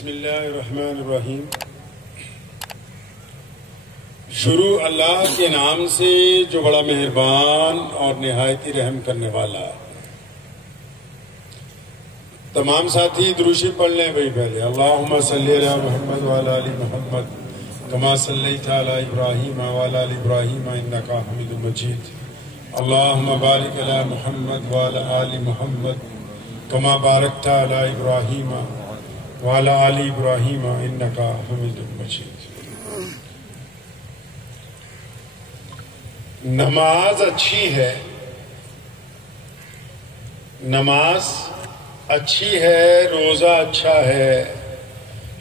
بسم اللہ الرحمن الرحیم۔ شروع اللہ کے نام سے جو بڑا مہربان اور نہایت ہی رحم کرنے والا ہے۔ تمام ساتھی دروشی پڑھ لیں بھائی پہلے۔ اللہم صلی علی محمد وعلی آل محمد کما صلیت علی ابراہیم وعلی آل ابراہیم انک حمید مجید۔ اللہم بارک علی محمد وعلی آل محمد کما بارکت علی ابراہیم وعلی آل ابراہیم انک حمید مجید۔ نماز اچھی ہے، نماز اچھی ہے، روزہ اچھا ہے،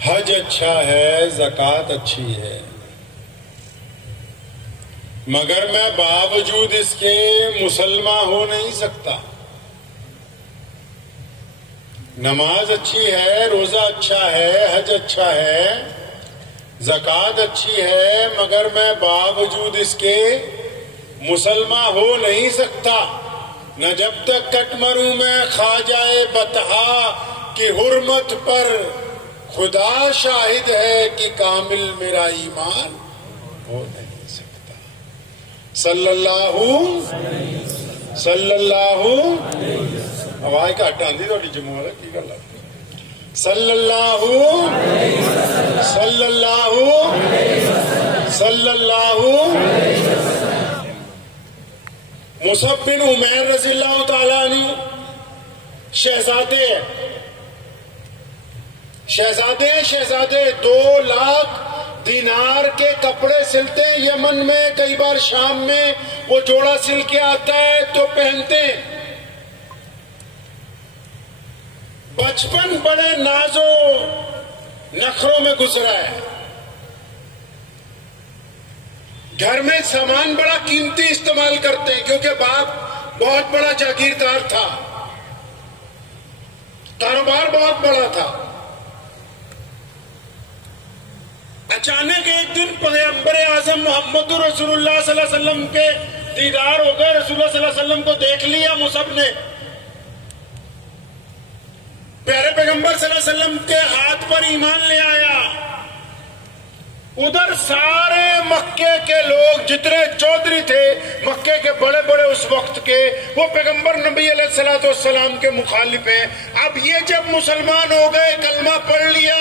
حج اچھا ہے، زکوٰۃ اچھی ہے، مگر میں باوجود اس کے مسلمان ہو نہیں سکتا۔ نماز اچھی ہے، روزہ اچھا ہے، حج اچھا ہے، زکوٰۃ اچھی ہے، مگر میں باوجود اس کے مسلمان ہو نہیں سکتا۔ نہ جب تک کٹ مروں میں خواجہ بطحا کی حرمت پر، خدا شاہد ہے کہ کامل میرا ایمان ہو نہیں سکتا۔ صلی اللہ آواز کا ہٹا دی تھوڑی جمہور ہے کی گل ہے۔ صلی اللہ مصعب بن عمیر رضی اللہ تعالیٰ عنہ شہزادے 2 لاکھ دینار کے کپڑے سلتے ہیں یمن میں، کئی بار شام میں وہ جوڑا سل کے آتا ہے تو پہنتے ہیں۔ بچپن بڑے نازو نخروں میں گزرا ہے، گھر میں سامان بڑا قیمتی استعمال کرتے ہیں کیونکہ باپ بہت بڑا جاگیردار تھا، کاروبار بہت بڑا تھا۔ اچانک ایک دن پیغمبر اعظم محمد رسول اللہ صلی اللہ علیہ وسلم کے دیدار ہو گئے۔ رسول اللہ صلی اللہ علیہ وسلم کو دیکھ لیا مصعب نے، پیارے پیغمبر صلی اللہ علیہ وسلم کے ہاتھ پر ایمان لے آیا۔ ادھر سارے مکے کے لوگ جتنے چودھری تھے مکے کے بڑے بڑے اس وقت کے، وہ پیغمبر نبی علیہ السلام کے مخالف ہیں۔ اب یہ جب مسلمان ہو گئے، کلمہ پڑھ لیا،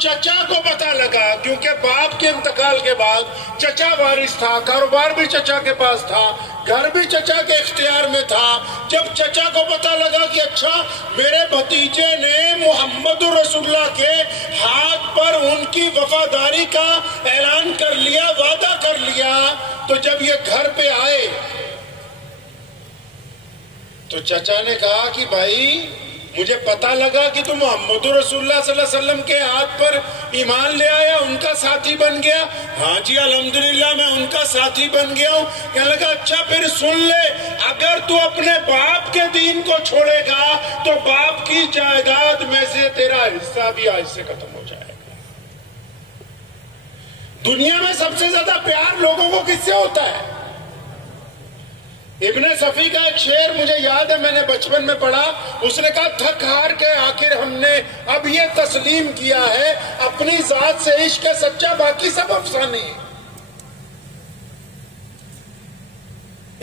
چچا کو پتہ لگا، کیونکہ باپ کے انتقال کے بعد چچا وارث تھا، کاروبار بھی چچا کے پاس تھا، گھر بھی چچا کے اختیار میں تھا۔ جب چچا کو پتہ لگا کہ اچھا میرے بھتیجے نے محمد رسول اللہ کے ہاتھ پر ان کی وفاداری کا اعلان کر لیا، وعدہ کر لیا، تو جب یہ گھر پہ آئے تو چچا نے کہا کہ بھائی مجھے پتہ لگا کہ تم محمد رسول اللہ صلی اللہ علیہ وسلم کے ہاتھ پر ایمان لے آیا، ان کا ساتھی بن گیا۔ ہاں جی الحمدللہ میں ان کا ساتھی بن گیا ہوں۔ کہنے لگا اچھا پھر سن لے، اگر تو اپنے باپ کے دین کو چھوڑے گا تو باپ کی جائیداد میں سے تیرا حصہ بھی آج سے ختم ہو جائے گا۔ دنیا میں سب سے زیادہ پیار لوگوں کو کس سے ہوتا ہے؟ ابن صفی کا ایک شعر مجھے یاد ہے، میں نے بچپن میں پڑھا، اس نے کہا تھک ہار کے آخر ہم نے اب یہ تسلیم کیا ہے، اپنی ذات سے عشق سچا، باقی سب افسانے ہیں۔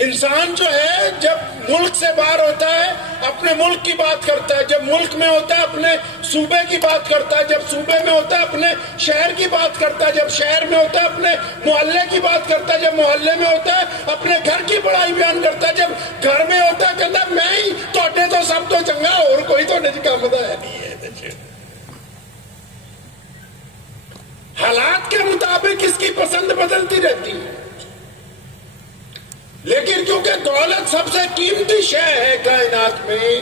انسان جو ہے جب ملک سے باہر ہوتا ہے اپنے ملک کی بات کرتا ہے، جب ملک میں ہوتا ہے اپنے صوبے کی بات کرتا ہے، جب صوبے میں ہوتا ہے اپنے شہر کی بات کرتا ہے، جب شہر میں ہوتا ہے اپنے محلے کی بات کرتا ہے، جب محلے میں ہوتا ہے اپنے گھر کی بڑائی بیان کرتا ہے، جب گھر میں ہوتا ہے کہتا ہے میں ہی توڑے تو سب تو چنگا اور کوئی تو کام ہے نہیں ہے۔ حالات کے مطابق اس کی پسند بدلتی رہتی ہے، لیکن کیونکہ دولت سب سے قیمتی شے ہے کائنات میں،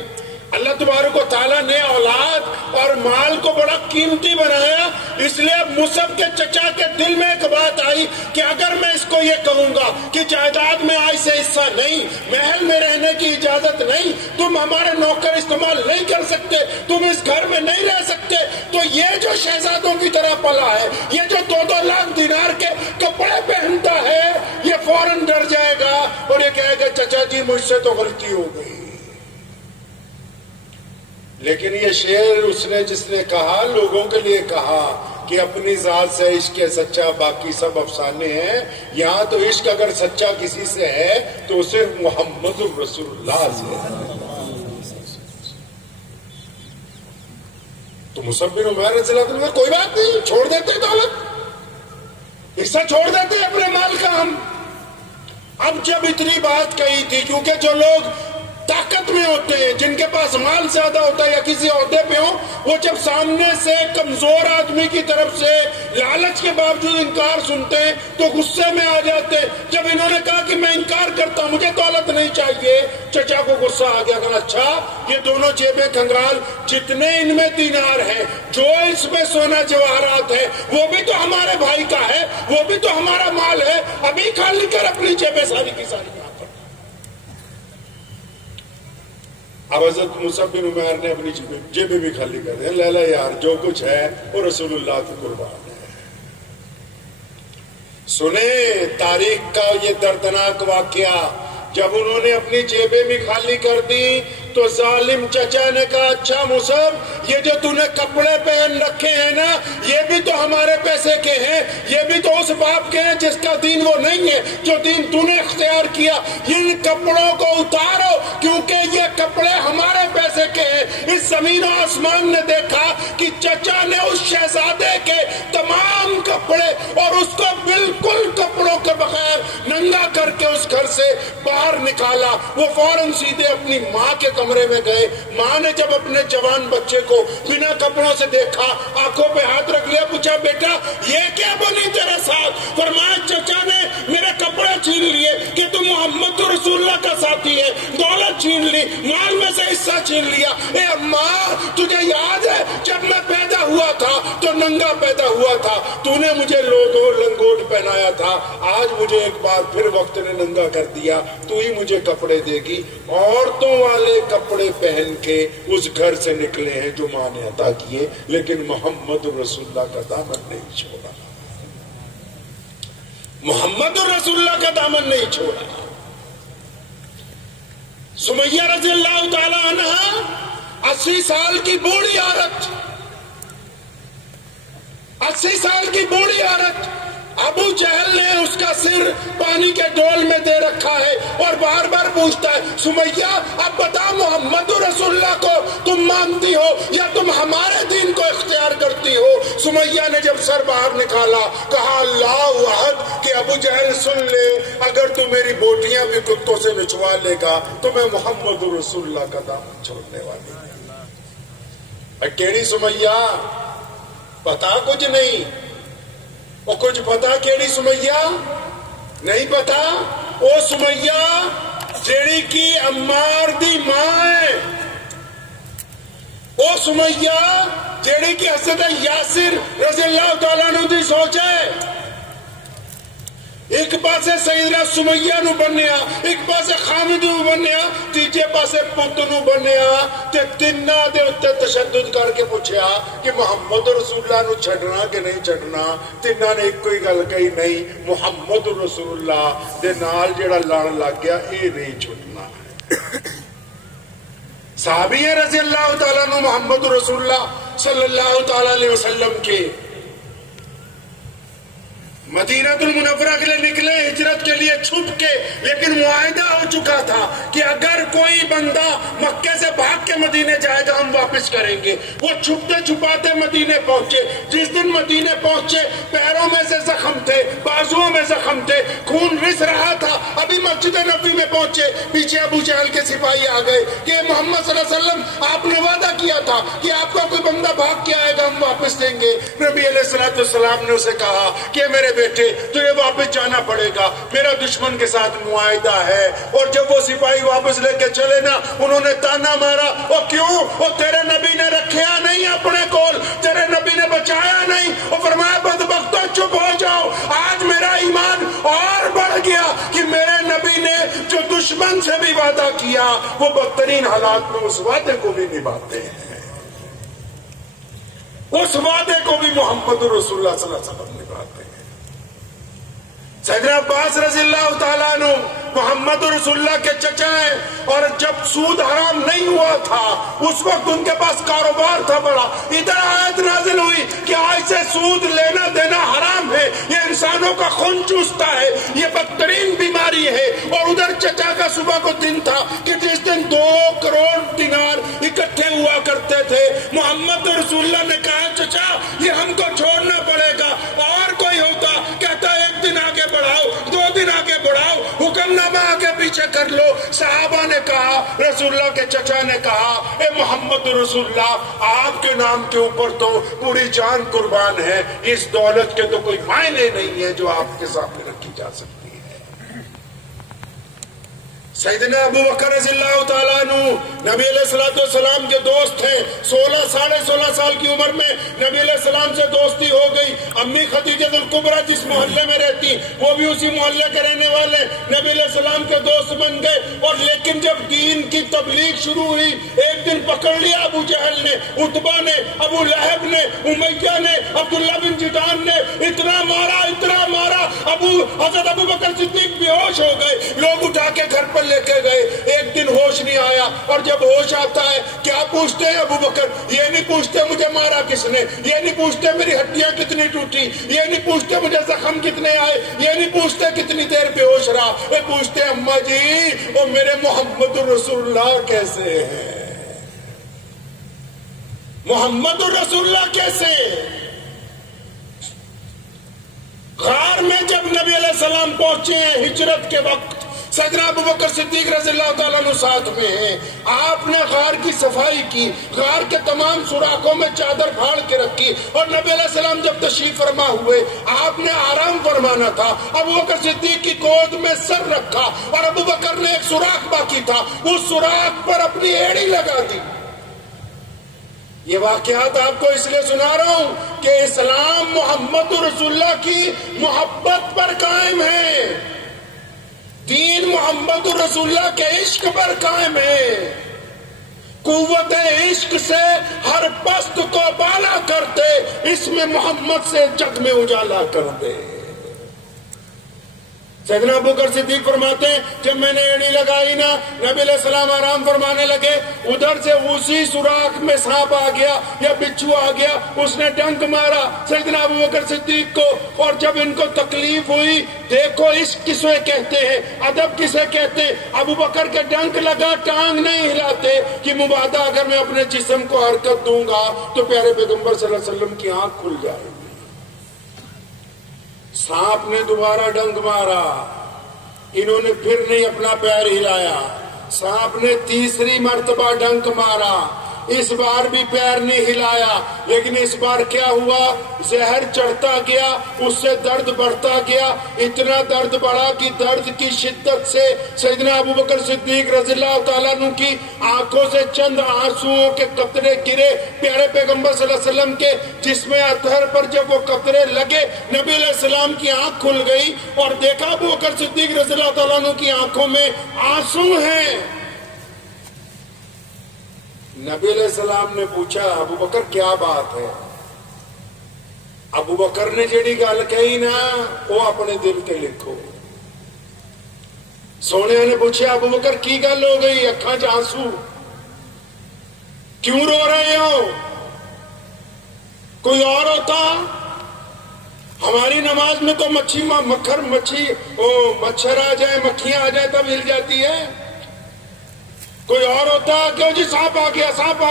اللہ تبارک و تعالیٰ نے اولاد اور مال کو بڑا قیمتی بنایا، اس لیے مصعب کے چچا کے دل میں ایک بات آئی کہ اگر میں اس کو یہ کہوں گا کہ جائیداد میں آج سے حصہ نہیں، محل میں رہنے کی اجازت نہیں، تم ہمارے نوکر استعمال نہیں کر سکتے، تم اس گھر میں نہیں رہ سکتے، تو یہ جو شہزادوں کی طرح پلا ہے، یہ جو 2 لاکھ دینار کے کپڑے پہنتا ہے، یہ فوراً ڈر جائے گا اور یہ کہے گا چچا جی مجھ سے تو غلطی ہو گئی۔ لیکن یہ شعر اس نے جس نے کہا لوگوں کے لیے کہا کہ اپنی ذات سے عشق سچا باقی سب افسانے ہیں. یہاں تو عشق اگر سچا کسی سے ہے تو صرف محمد رسول اللہ سے ہے. تو مصعب بن عمیر رضی اللہ عنہ کوئی بات نہیں, چھوڑ دیتے دولت, حصہ چھوڑ دیتے اپنے مال کا ہم. اب جب اتنی بات کہی تھی, کیونکہ جو لوگ طاقت میں ہوتے ہیں, جن کے پاس مال زیادہ ہوتا ہے یا کسی عہدے پہ ہو, وہ جب سامنے سے کمزور آدمی کی طرف سے لالچ کے باوجود انکار سنتے ہیں تو غصے میں آ جاتے ہیں. جب انہوں نے کہا کہ میں انکار کرتا ہوں, مجھے دولت نہیں چاہیے, چچا کو غصہ آ گیا. کہا اچھا یہ دونوں جیبیں کنگال, جتنے ان میں دینار ہیں, جو اس میں سونا جواہرات ہے, وہ بھی تو ہمارے بھائی کا ہے, وہ بھی تو ہمارا مال ہے, ابھی خالی کر اپنی جیبیں ساری کی ساری. اب حضرت مصعب بن عمیر نے اپنی جیبیں بھی خالی کر دیں. لیلا یار جو کچھ ہے وہ رسول اللہ کی قربان ہے. سنیں تاریخ کا یہ دردناک واقعہ, جب انہوں نے اپنی جیبیں بھی خالی کر دی تو ظالم چچا نے کہا اچھا مصعب یہ جو تو نے کپڑے پہن رکھے ہیں نا, یہ بھی تو ہمارے پیسے کے ہیں, یہ بھی تو اس باپ کے ہیں جس کا دین وہ نہیں ہے جو دین تو نے اختیار کیا. ان کپڑوں کو اتارو کیونکہ یہ کپڑے ہمارے پیسے کے ہیں. اس زمین و آسمان نے دیکھا کہ چچا نے اس شہزادے کے تمام کپڑے اور اس کو بالکل کپڑوں کے بغیر ننگا کر کے اس گھر سے باہر نکالا. وہ فوراً سیدھے اپنی ماں کے کمرے میں گئے. ماں نے جب اپنے جوان بچے کو بنا کپڑوں سے دیکھا, آنکھوں پہ ہاتھ رکھ لیا, پوچھا بیٹا یہ کیا بنی تیرے ساتھ؟ فرمایا چچا نے میرے کپڑے چھین لیے کہ تم محمد رسول اللہ کا ساتھی ہے, دولت چھین لی, مال میں سے حصہ چھین لیا. اے اماں تجھے یاد ہے جب میں پیدا ہوا تھا تو ننگا پیدا ہوا تھا, تو نے مجھے لنگوٹ پہنایا تھا, آج مجھے ایک بار پھر وقت نے ننگا کر دیا, تو ہی مجھے کپڑے دے گی. عورتوں والے کپڑے پہن کے اس گھر سے نکلے ہیں جو ماں نے عطا کیے, لیکن محمد رسول اللہ کا دامن نہیں چھوڑا. محمد رسول اللہ کا دامن نہیں چھوڑا. سمیہ رضی اللہ تعالی عنہ 80 سال کی بوڑھی عورت, 80 سال کی بوڑھی عورت, ابو جہل نے اس کا سر پانی کے ڈول میں دے رکھا ہے اور بار بار پوچھتا ہے سمیہ اب بتا محمد رسول اللہ کو تم مانتی ہو یا تم ہمارے دین کو اختیار کرتی ہو؟ سمیہ نے جب سر باہر نکالا کہا اللہ احد کہ ابو جہل سن لے, اگر تو میری بوٹیاں بھی کتوں سے نچوا لے گا تو میں محمد رسول اللہ کا دامن چھوڑنے والی ہوں. کیڑی سمیہ پتا کچھ نہیں, وہ کچھ پتا کیڑی سمیہ نہیں پتا, وہ سمیہ جیڑی کی عمار دی ماں ہے, وہ سمیہ جیڑی کی حضرت یاسر رضی اللہ تعالیٰ عنہ دی سوچ ہے. ایک پاسے سیدنا سمیہ نو بنیا, ایک پاسے خامد نو بنیا, تیجے پاسے پت نو بنیا, تے تینہ دے اتے تشدد کر کے پوچھیا کہ محمد رسول اللہ نو چھڑنا کہ نہیں چھڑنا. تینہ نے ایک کوئی گل کہی نہیں, محمد رسول اللہ دے نال جڑا لڑ لگ گیا اے نہیں چھڑنا. صحابی رضی اللہ تعالیٰ عنہ محمد رسول اللہ صلی اللہ تعالیٰ علیہ وسلم کے مدینہ المنورہ کے لیے نکلے ہجرت کے لیے چھپ کے, لیکن معاہدہ ہو چکا تھا کہ اگر کوئی بندہ مکے سے بھاگ کے مدینے جائے گا ہم واپس کریں گے. وہ چھپتے چھپاتے مدینے پہنچے. جس دن مدینے پہنچے پیروں میں سے زخم تھے, بازوؤں میں زخم تھے, خون رس رہا تھا. ابھی مسجد نبوی میں پہنچے, پیچھے ابو جہل کے سپاہی آ گئے کہ محمد صلی اللہ علیہ وسلم آپ نے وعدہ کیا تھا کہ آپ کا کوئی بندہ بھاگ کے آئے گا ہم واپس دیں گے. نبی علیہ السلام نے اسے کہا کہ میرے بیٹے تجھے واپس جانا پڑے گا, میرا دشمن کے ساتھ معاہدہ ہے. اور جب وہ سپاہی واپس لے کے چلے نا, انہوں نے تانا مارا, وہ کیوں؟ وہ تیرے نبی نے رکھیا نہیں اپنے کول, تیرے نبی نے بچایا نہیں. وہ فرمایا بدبختوں چپ ہو جاؤ, آج میرا ایمان اور بڑھ گیا کہ میرے نبی نے جو دشمن سے بھی وعدہ کیا وہ بدترین حالات میں اس وعدے کو بھی نبھاتے ہیں, اس وعدے کو بھی محمد رسول اللہ صلی اللہ علیہ وسلم نبھاتے ہیں. سیدنا عباس رضی اللہ تعالیٰ عنہ محمد رسول اللہ کے چچا ہیں، اور جب سود حرام نہیں ہوا تھا اس وقت ان کے پاس کاروبار تھا بڑا، ادھر آیت نازل ہوئی کہ آج سے سود لینا دینا حرام ہے، یہ انسانوں کا خون چوستا ہے، یہ بدترین بیماری ہے۔ اور ادھر چچا کا صبح کو دن تھا کہ جس دن 2 کروڑ دینار اکٹھے ہوا کرتے تھے۔ محمد رسول اللہ نے کہا چچا یہ ہم کو چھوڑنا پڑے گا، اور کوئی ہوتا کہتا 1 دن آگے بڑھاؤ، 2 دن آگے بڑھاؤ، حکم نامہ آگے پیچھے کر لو۔ صحابہ نے کہا، رسول اللہ کے چچا نے کہا، اے محمد رسول اللہ آپ کے نام کے اوپر تو پوری جان قربان ہے، اس دولت کے تو کوئی معنی نہیں ہے جو آپ کے سامنے رکھی جا سکتی ہے۔ سیدنا ابو بکر رضی اللہ تعالیٰ عنہ نبی علیہ السلام کے دوست تھے، 16 سال کی عمر میں نبی علیہ السلام سے دوستی ہو گئی۔ امی خدیجہ الکبریٰ جس محلے میں رہتی وہ بھی اسی محلے کے رہنے والے، نبی علیہ السلام کے دوست بن گئے۔ اور لیکن جب دین کی تبلیغ شروع ہوئی، ایک دن پکڑ لیا ابو جہل نے، عتبہ نے، ابو لہب نے، امیہ نے، عبداللہ بن جدعان نے، اتنا مارا حضرت ابو بکر صدیق بے ہوش ہو گئے، لوگ اٹھا کے گھر پر لے کے گئے، ایک دن ہوش نہیں آیا، اور جب ہوش آتا ہے کیا پوچھتے ہیں ابو بکر؟ یہ نہیں پوچھتے مجھے مارا کس نے، یہ نہیں پوچھتے میری ہڈیاں کتنی ٹوٹی، یہ نہیں پوچھتے مجھے زخم کتنے آئے، یہ نہیں پوچھتے کتنی دیر بے ہوش رہا، وہ پوچھتے اماں جی وہ میرے محمد الرسول اللہ کیسے ہیں، محمد الرسول اللہ کیسے؟ غار میں جب نبی علیہ السلام پہنچے ہیں ہجرت کے وقت، سیدنا ابو بکر صدیق رضی اللہ تعالیٰ عنہ ساتھ میں ہیں، آپ نے غار کی صفائی کی، غار کے تمام سوراخوں میں چادر پھاڑ کے رکھی، اور نبی علیہ السلام جب تشریف فرما ہوئے آپ نے آرام فرمانا تھا، ابو بکر صدیق کی گود میں سر رکھا، اور ابو بکر نے ایک سوراخ باقی تھا اس سوراخ پر اپنی ایڑی لگا دی۔ یہ واقعات آپ کو اس لیے سنا رہا ہوں کہ اسلام محمد رسول اللہ کی محبت پر قائم ہے، دین محمد رسول اللہ کے عشق پر قائم ہے، قوت عشق سے ہر پست کو بالا کرتے، اس میں محمد سے جگ میں اجالا کر دے۔ سیدنا ابو بکر صدیق فرماتے ہیں جب میں نے ایڑی لگائی نا، نبی علیہ السلام آرام فرمانے لگے، ادھر سے اسی سوراخ میں سانپ آ گیا یا بچھو آ گیا، اس نے ڈنک مارا سیدنا ابو بکر صدیق کو، اور جب ان کو تکلیف ہوئی، دیکھو عشق کسے کہتے ہیں، ادب کسے کہتے ہیں، ابو بکر کے ڈنک لگا، ٹانگ نہیں ہلاتے کہ مبادہ اگر میں اپنے جسم کو حرکت دوں گا تو پیارے پیغمبر صلی اللہ علیہ وسلم کی آنکھ کھل جائے گی۔ سانپ نے دوبارہ ڈنک مارا، انہوں نے پھر نہیں اپنا پیر ہلایا، سانپ نے تیسری مرتبہ ڈنک مارا، اس بار بھی پیر نہیں ہلایا، لیکن اس بار کیا ہوا، زہر چڑھتا گیا، اس سے درد بڑھتا گیا، اتنا درد بڑھا کہ درد کی شدت سے سیدنا ابو بکر صدیق رضی اللہ تعالیٰ عنہ کی آنکھوں سے چند آنسوؤں کے قطرے گرے، پیارے پیغمبر صلی اللہ علیہ وسلم کے جسم اطہر پر جب وہ قطرے لگے، نبی علیہ السلام کی آنکھ کھل گئی اور دیکھا ابو بکر صدیق رضی اللہ تعالیٰ عنہ کی آنکھوں میں آنسو ہیں۔ نبی علیہ السلام نے پوچھا ابو بکر کیا بات ہے؟ ابو بکر نے جیڑی گل کہی نا وہ اپنے دل تے لکھو۔ سونے نے پوچھا ابو بکر کی گل ہو گئی، اکھاں چ آنسو کیوں رو رہے ہو؟ کوئی اور ہوتا ہماری نماز میں تو مچھر آ جائے، مکھیاں آ جائے تب ہل جاتی ہے، کوئی اور ہوتا کیوں جی سانپ آ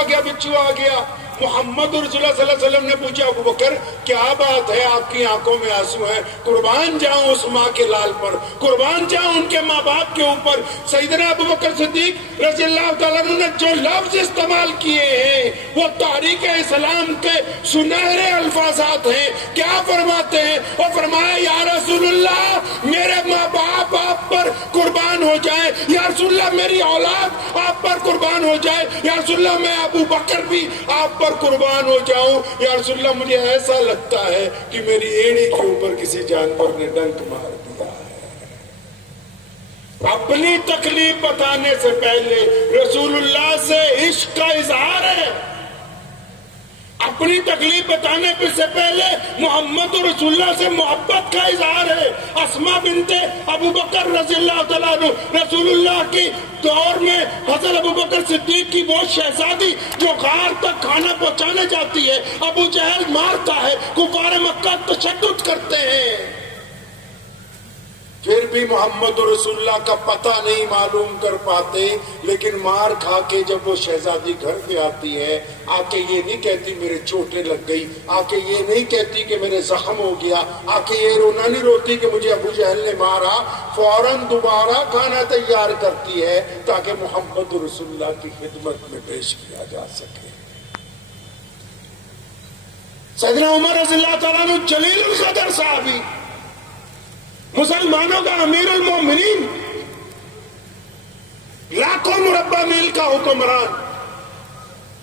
گیا بچھو آ گیا۔ محمد رسول اللہ صلی اللہ علیہ وسلم نے پوچھا ابو بکر کیا بات ہے، آپ کی آنکھوں میں آنسو ہیں؟ قربان جاؤں اس ماں کے لال پر، قربان جاؤں ان کے ماں باپ کے اوپر۔ سیدنا ابو بکر صدیق رضی اللہ تعالیٰ عنہ نے جو لفظ استعمال کیے ہیں وہ تاریخ اسلام کے سنہرے الفاظات ہیں۔ کیا فرماتے ہیں؟ وہ فرمایا یا رسول اللہ میرے ماں باپ آپ پر قربان ہو جائیں، یا رسول اللہ میری اولاد آپ پر قربان ہو جائے، یا رسول اللہ میں ابو بکر بھی آپ پر قربان ہو جاؤں، یا رسول اللہ مجھے ایسا لگتا ہے کہ میری ایڑی کے اوپر کسی جانور نے ڈنک مار دیا ہے۔ اپنی تکلیف بتانے سے پہلے رسول اللہ سے عشق کا اظہار ہے، اپنی تکلیف بتانے سے پہلے محمد رسول اللہ سے محبت کا اظہار ہے. اسما بنت ابو بکر رضی اللہ تعالیٰ عنہ رسول اللہ کی دور میں حضرت ابو بکر صدیق کی وہ شہزادی جو غار تک کھانا پہنچانے جاتی ہے، ابو جہل مارتا ہے، کفار مکہ تشدد کرتے ہیں، پھر بھی محمد رسول اللہ کا پتہ نہیں معلوم کر پاتے. لیکن مار کھا کے جب وہ شہزادی گھر پہ آتی ہے، آ کے یہ نہیں کہتی میرے چوٹیں لگ گئی، آ کے یہ نہیں کہتی کہ میرے زخم ہو گیا، آ کے یہ رونا نہیں روتی کہ مجھے ابو جہل نے مارا، فوراً دوبارہ کھانا تیار کرتی ہے تاکہ محمد رسول اللہ کی خدمت میں پیش کیا جا سکے. سیدنا عمر رضی اللہ تعالیٰ عنہ جلیل القدر صحابی، مسلمانوں کا امیر المومنین، لاکھوں مربع میل کا حکمران،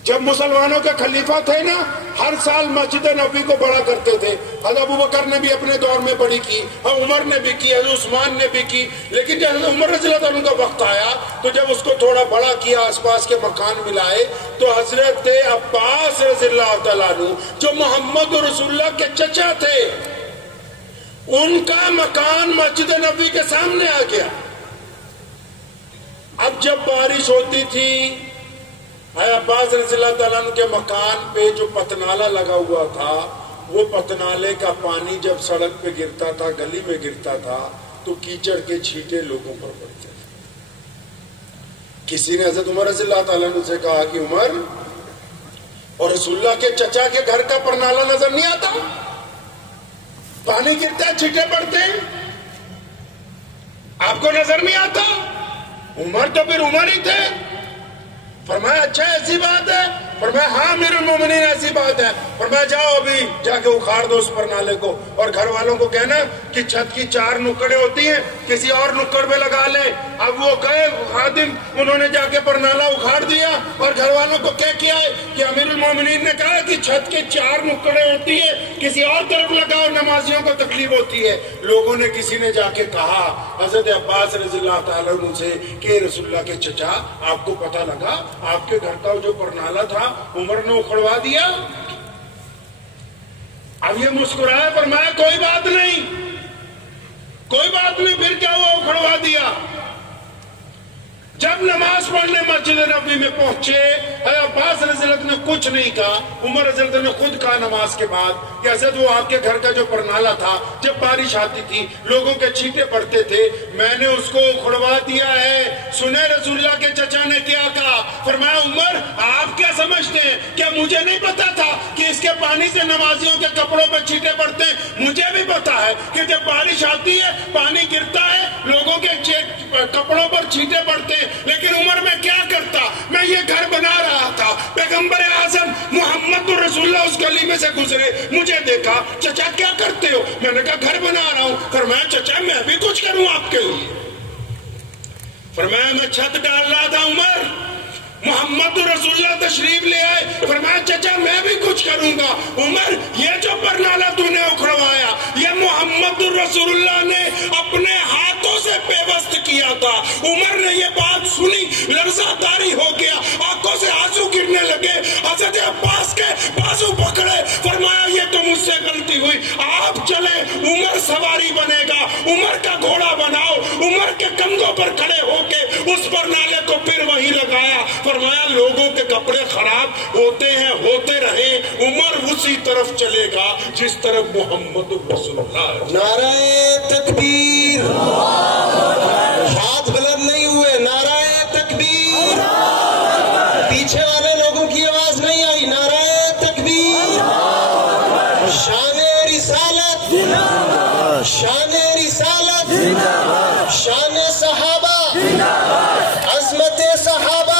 جب مسلمانوں کے خلیفہ تھے نا، ہر سال مسجد نبوی کو بڑا کرتے تھے. حضرت ابو بکر نے بھی اپنے دور میں بڑی کی، اور عمر نے بھی کی، حضرت عثمان نے بھی کی. لیکن جب حضرت عمر رضی اللہ عنہ کا وقت آیا تو جب اس کو تھوڑا بڑا کیا، آس پاس کے مکان ملائے، تو حضرت عباس رضی اللہ تعالیٰ عنہ جو محمد رسول اللہ کے چچا تھے، ان کا مکان مسجد نبوی کے سامنے آ گیا. اب جب بارش ہوتی تھی، عباس رضی اللہ تعالیٰ عنہ کے مکان پہ جو پتنالا لگا ہوا تھا، وہ پتنالے کا پانی جب سڑک پہ گرتا تھا، گلی میں گرتا تھا، تو کیچڑ کے چھینٹے لوگوں پر پڑتے تھے. کسی نے حضرت عمر رضی اللہ تعالیٰ عنہ سے کہا کہ عمر، اور رسول اللہ کے چچا کے گھر کا پرنالا نظر نہیں آتا؟ پانی گرتا ہے، چھینٹے پڑتے ہیں، آپ کو نظر نہیں آتا؟ عمر تو پھر عمر ہی تھے. فرمایا اچھا ایسی بات ہے؟ فرمایا ہاں امیر المومنین ایسی بات ہے. فرمایا جاؤ ابھی جا کے اکھاڑ دو اس پرنالے کو، اور گھر والوں کو کہنا کہ چھت کی 4 نکڑیں ہوتی ہیں، کسی اور نکڑ پہ لگا لے. اب وہ گئے خادم، انہوں نے جا کے پرنالہ اکھاڑ دیا، اور گھر والوں کو کیا ہے کہ امیر المومنین نے کہا کہ چھت کے 4 نکڑیں ہوتی ہیں، کسی اور طرف لگاؤ، نمازیوں کو تکلیف ہوتی ہے. لوگوں نے کسی نے جا کے کہا حضرت عباس رضی اللہ تعالیٰ عنہ سے کہ رسول اللہ کے چچا، آپ کو پتہ لگا آپ کے گھر کا جو پرنالہ تھا عمر نے اکھڑوا دیا؟ اب یہ مسکرایا، فرمایا کوئی بات نہیں، کوئی بات نہیں، پھر کیا وہ اکھڑوا دیا. جب نماز پڑھنے مسجد نبوی میں پہنچے، عباس رضی اللہ عنہ نے کچھ نہیں کہا. عمر رضی اللہ عنہ نے خود کہا نماز کے بعد کہ حضرت وہ آپ کے گھر کا جو پرنالہ تھا، جب بارش آتی تھی لوگوں کے چھینٹے پڑتے تھے، میں نے اس کو اکھڑوا دیا ہے. سنے رسول اللہ کے چچا نے کیا کہا؟ فرمایا عمر آپ کیا سمجھتے ہیں کہ مجھے نہیں پتا تھا کہ اس کے پانی سے نمازیوں کے کپڑوں پہ چھینٹے پڑتے ہیں؟ مجھے بھی پتا ہے کہ جب بارش آتی ہے پانی گرتا ہے، لوگوں کے کپڑوں پر چھینٹے پڑتے ہیں. لیکن عمر میں کیا کرتا؟ میں یہ گھر بنا رہا تھا، پیغمبر اعظم محمد رسول اللہ اس گلی میں سے گزرے، مجھے دیکھا، چچا کیا کرتے ہو؟ میں نے کہا گھر بنا رہا ہوں. فرمایا چچا میں بھی کچھ کروں آپ کے لیے؟ فرمایا میں چھت ڈال رہا تھا عمر، محمد رسول اللہ تشریف لے آئے. فرمایا چچا میں بھی کچھ کروں گا. عمر یہ جو پرنالہ تو نے اکھڑوایا، یہ محمد رسول اللہ نے اپنے ہاتھوں سے پیوست کیا تھا. عمر نے یہ بات سنی، لرزہ طاری ہو گیا، آنکھوں سے آنسو گرنے لگے. حضرت عباس کے بازو پکڑے، فرمایا یہ تو مجھ سے غلطی ہوئی، آپ چلے، عمر سواری بنے گا، عمر کا گھوڑا بناؤ. عمر کے کندھوں پر کھڑے ہو کے اس پرنالے کو پھر وہیں لگایا. فرمایا لوگوں کے کپڑے خراب ہوتے ہیں، ہوتے رہے، عمر اسی طرف چلے گا جس طرف محمد رسول اللہ. نعرہ تکبیر، ہاتھ بلند نہیں ہوئے، نعرہ تکبیر. پیچھے والے لوگوں کی آواز نہیں آئی، نعرہ تکبیر. شان رسالت، شان رسالت، شان صحابہ، عظمت صحابہ.